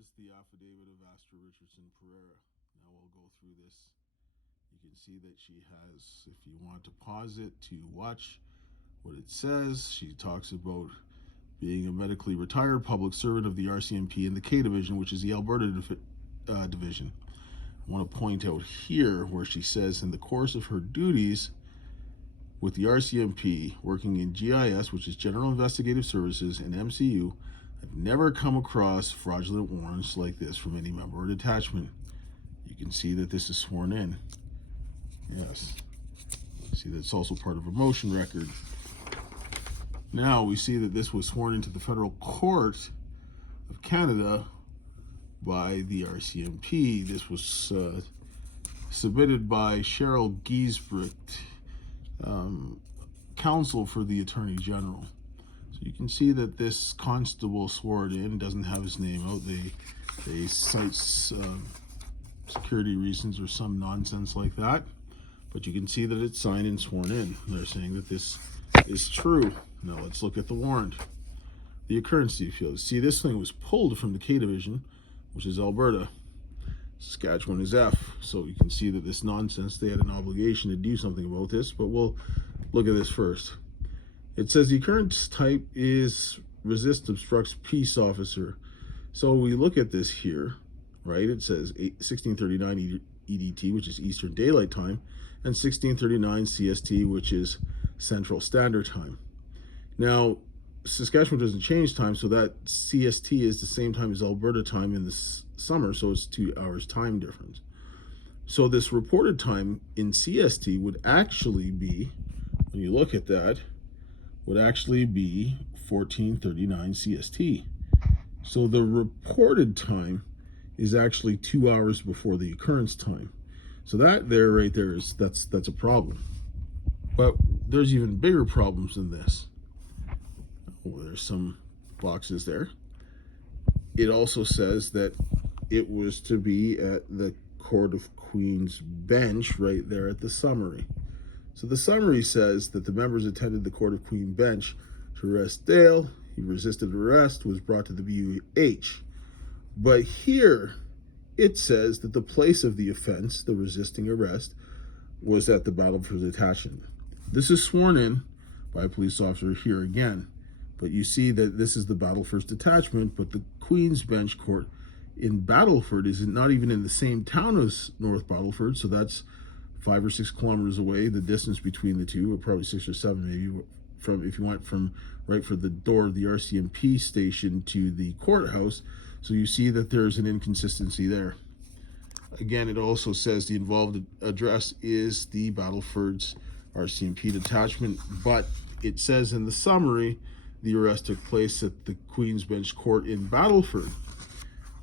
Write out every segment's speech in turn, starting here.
is the affidavit of Astor Richardson Pereira. Now we'll go through this. You can see that she has, if you want to pause it to watch what it says, she talks about being a medically retired public servant of the RCMP in the K Division, which is the Alberta Division. I want to point out here where she says, in the course of her duties with the RCMP, working in GIS, which is General Investigative Services, and MCU, I've never come across fraudulent warrants like this from any member or detachment. You can see that this is sworn in. Yes. See, that's also part of a motion record. Now we see that this was sworn into the Federal Court of Canada by the RCMP. This was submitted by Cheryl Giesbrecht, counsel for the Attorney General. So you can see that this constable sworn in doesn't have his name out. They cite security reasons or some nonsense like that. But you can see that it's signed and sworn in. They're saying that this is true. Now let's look at the warrant. The occurrence details. See, this thing was pulled from the K Division, which is Alberta. Saskatchewan is F. So you can see that this nonsense, they had an obligation to do something about this, but we'll look at this first. It says the occurrence type is resist obstructs peace officer. So we look at this here, right? It says 1639 EDT, which is Eastern Daylight Time, and 1639 CST, which is Central Standard Time. Now, Saskatchewan doesn't change time, so that CST is the same time as Alberta time in the summer, so it's 2 hours time difference. So this reported time in CST would actually be, when you look at that, would actually be 1439 CST. So the reported time is actually 2 hours before the occurrence time. So that there, right there, that's a problem. But there's even bigger problems than this. Oh, there's some boxes there. It also says that it was to be at the Court of Queen's bench right there at the summary. So the summary says that the members attended the Court of Queen bench to arrest Dale. He resisted arrest, was brought to the BUH. But here it says that the place of the offense, the resisting arrest, was at the Battlefords detachment. This is sworn in by a police officer here again. But you see that this is the Battlefords detachment, but the Queen's Bench Court in Battleford is not even in the same town as North Battleford, so that's 5 or 6 kilometers away. The distance between the two, or probably 6 or 7 maybe, from if you went from right for the door of the RCMP station to the courthouse. So you see that there's an inconsistency there. Again, it also says the involved address is the Battlefords RCMP detachment, but it says in the summary the arrest took place at the Queen's Bench Court in Battleford.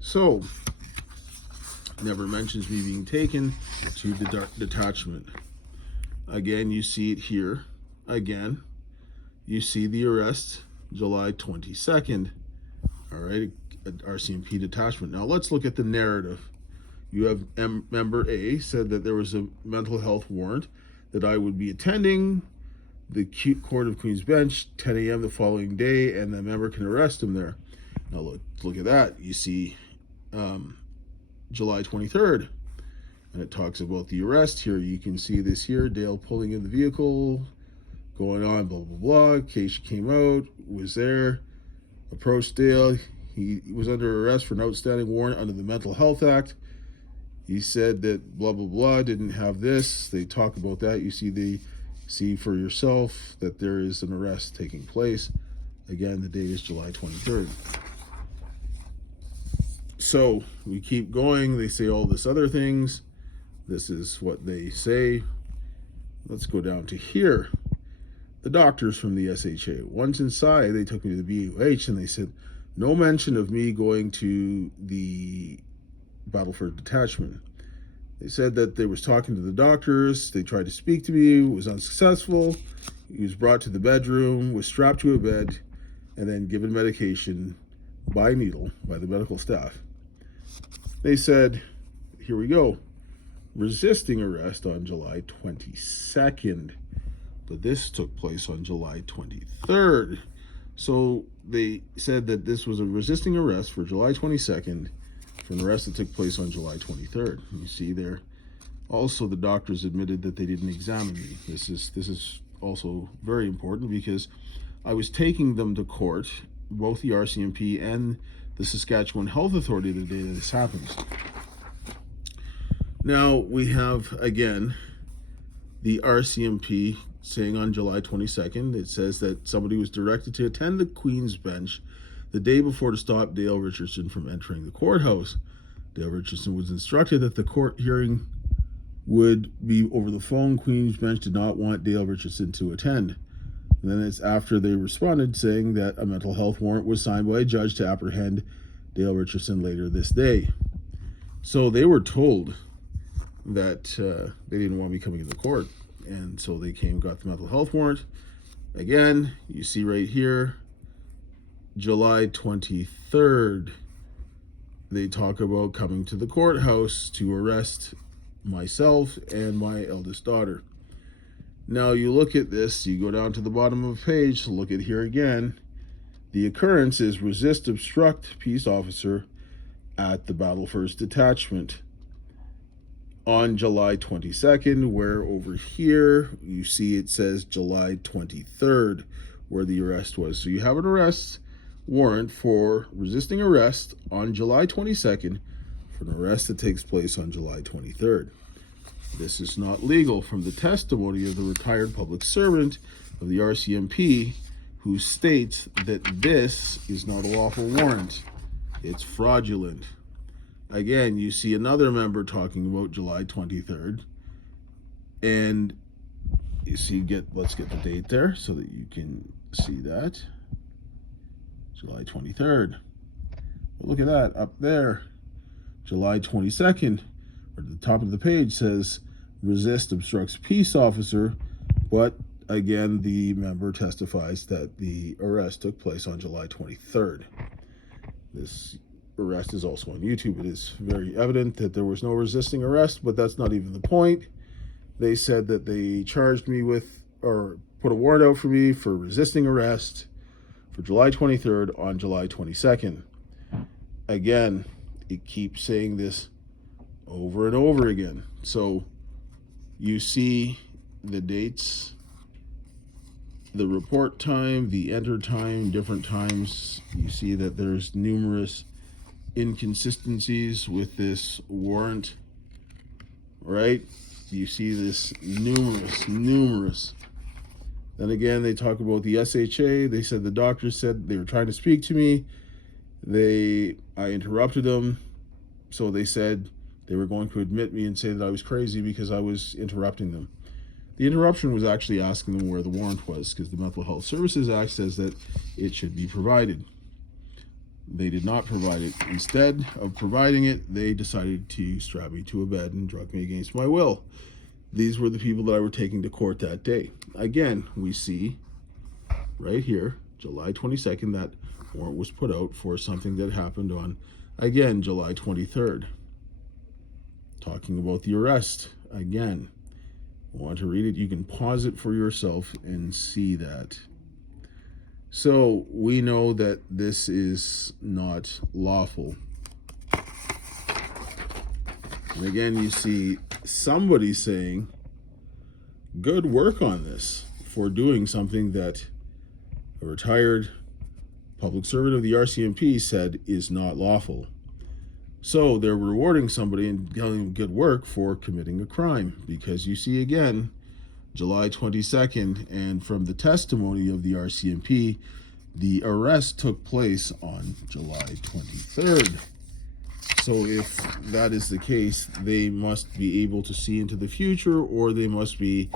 So, never mentions me being taken to the detachment. Again, you see it here. Again, you see the arrest July 22nd. All right, at RCMP detachment. Now let's look at the narrative. You have member A said that there was a mental health warrant, that I would be attending the Court of Queen's Bench 10 a.m. the following day, and the member can arrest him there. Now look at that. You see July 23rd, and it talks about the arrest here. You can see this here, Dale pulling in the vehicle, going on, blah, blah, blah. Keisha came out, was there, approached Dale. He was under arrest for an outstanding warrant under the Mental Health Act. He said that blah, blah, blah, didn't have this. They talk about that. You see for yourself that there is an arrest taking place. Again, the date is July 23rd. So we keep going. They say all this other things. This is what they say. Let's go down to here. The doctors from the SHA. Once inside, they took me to the BUH and they said, no mention of me going to the Battleford detachment. They said that they was talking to the doctors. They tried to speak to me. It was unsuccessful. He was brought to the bedroom, was strapped to a bed, and then given medication by needle by the medical staff. They said, here we go, resisting arrest on July 22nd. But this took place on July 23rd. So they said that this was a resisting arrest for July 22nd for an arrest that took place on July 23rd. You see there. Also, the doctors admitted that they didn't examine me. This is also very important because I was taking them to court, both the RCMP and the Saskatchewan Health Authority, the day that this happens. Now we have again the RCMP saying on July 22nd, it says that somebody was directed to attend the Queen's Bench the day before to stop Dale Richardson from entering the courthouse. Dale Richardson was instructed that the court hearing would be over the phone. Queen's Bench did not want Dale Richardson to attend. And then it's after they responded saying that a mental health warrant was signed by a judge to apprehend Dale Richardson later this day. So they were told that they didn't want me coming into court. And so they got the mental health warrant. Again, you see right here, July 23rd, they talk about coming to the courthouse to arrest myself and my eldest daughter. Now you look at this, you go down to the bottom of the page, so look at here again. The occurrence is resist, obstruct peace officer at the Battlefords detachment on July 22nd, where over here you see it says July 23rd where the arrest was. So you have an arrest warrant for resisting arrest on July 22nd for an arrest that takes place on July 23rd. This is not legal from the testimony of the retired public servant of the RCMP, who states that this is not a lawful warrant. It's fraudulent. Again, you see another member talking about July 23rd. And you see, let's get the date there so that you can see that. July 23rd. Well, look at that up there. July 22nd, or at the top of the page says resist, obstructs peace officer, but again, the member testifies that the arrest took place on July 23rd. This arrest is also on YouTube. It is very evident that there was no resisting arrest, but that's not even the point. They said that they charged me with, or put a warrant out for me for resisting arrest for July 23rd on July 22nd. Again, it keeps saying this over and over again. So you see the dates, the report time, the enter time, different times. You see that there's numerous inconsistencies with this warrant, right? You see this numerous. Then again, they talk about the SHA. They said the doctors said they were trying to speak to me. I interrupted them. So they said they were going to admit me and say that I was crazy because I was interrupting them. The interruption was actually asking them where the warrant was, because the Mental Health Services Act says that it should be provided. They did not provide it. Instead of providing it, they decided to strap me to a bed and drug me against my will. These were the people that I were taking to court that day. Again, we see right here, July 22nd, that warrant was put out for something that happened on, again, July 23rd. Talking about the arrest, again. Want to read it? You can pause it for yourself and see that. So we know that this is not lawful. And again, you see somebody saying, good work on this, for doing something that a retired public servant of the RCMP said is not lawful. So they're rewarding somebody and telling them good work for committing a crime, because you see again, July 22nd, and from the testimony of the RCMP, the arrest took place on July 23rd. So if that is the case, they must be able to see into the future, or they must be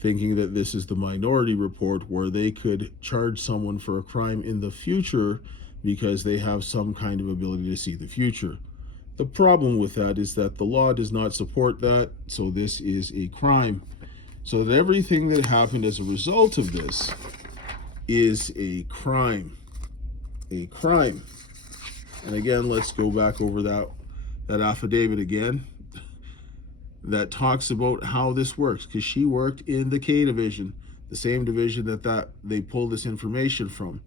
thinking that this is the minority report where they could charge someone for a crime in the future because they have some kind of ability to see the future. The problem with that is that the law does not support that, so this is a crime. So that everything that happened as a result of this is a crime. A crime. And again, let's go back over that affidavit again that talks about how this works, because she worked in the K division, the same division that they pulled this information from.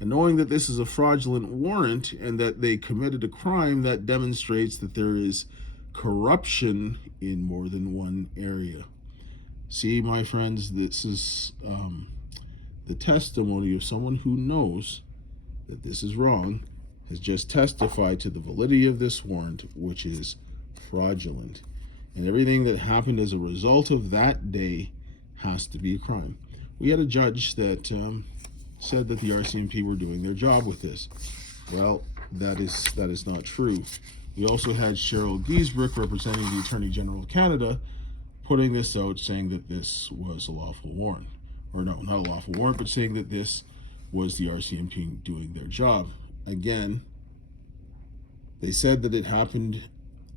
And knowing that this is a fraudulent warrant and that they committed a crime, that demonstrates that there is corruption in more than one area. See, my friends, this is the testimony of someone who knows that this is wrong, has just testified to the validity of this warrant, which is fraudulent. And everything that happened as a result of that day has to be a crime. We had a judge that said that the RCMP were doing their job with this. Well, that is not true. We also had Cheryl Giesbrecht, representing the Attorney General of Canada, putting this out, saying that this was a lawful warrant. Or no, not a lawful warrant, but saying that this was the RCMP doing their job. Again, they said that it happened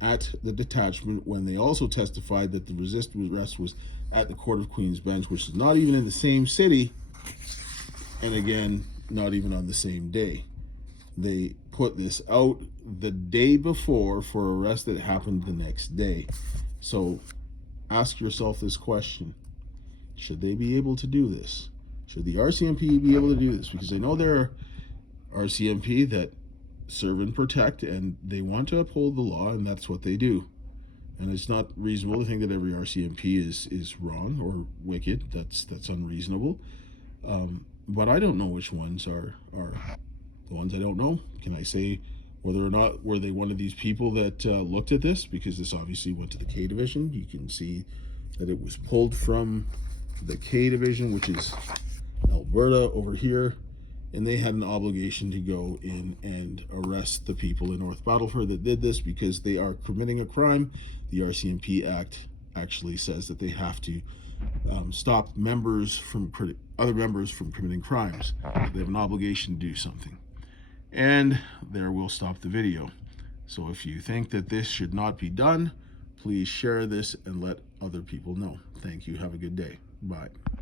at the detachment when they also testified that the resisted arrest was at the Court of Queen's Bench, which is not even in the same city, and again, not even on the same day. They put this out the day before for arrest that happened the next day. So ask yourself this question: should they be able to do this? Should the RCMP be able to do this? Because I know there are RCMP that serve and protect, and they want to uphold the law, and that's what they do. And it's not reasonable to think that every RCMP is wrong or wicked. That's unreasonable. But I don't know which ones are the ones I don't know. Can I say whether or not were they one of these people that looked at this? Because this obviously went to the K Division. You can see that it was pulled from the K Division, which is Alberta over here, and they had an obligation to go in and arrest the people in North Battleford that did this because they are committing a crime. The RCMP Act actually says that they have to stop other members from committing crimes. They have an obligation to do something. And there we'll stop the video. So if you think that this should not be done, please share this and let other people know. Thank you. Have a good day. Bye.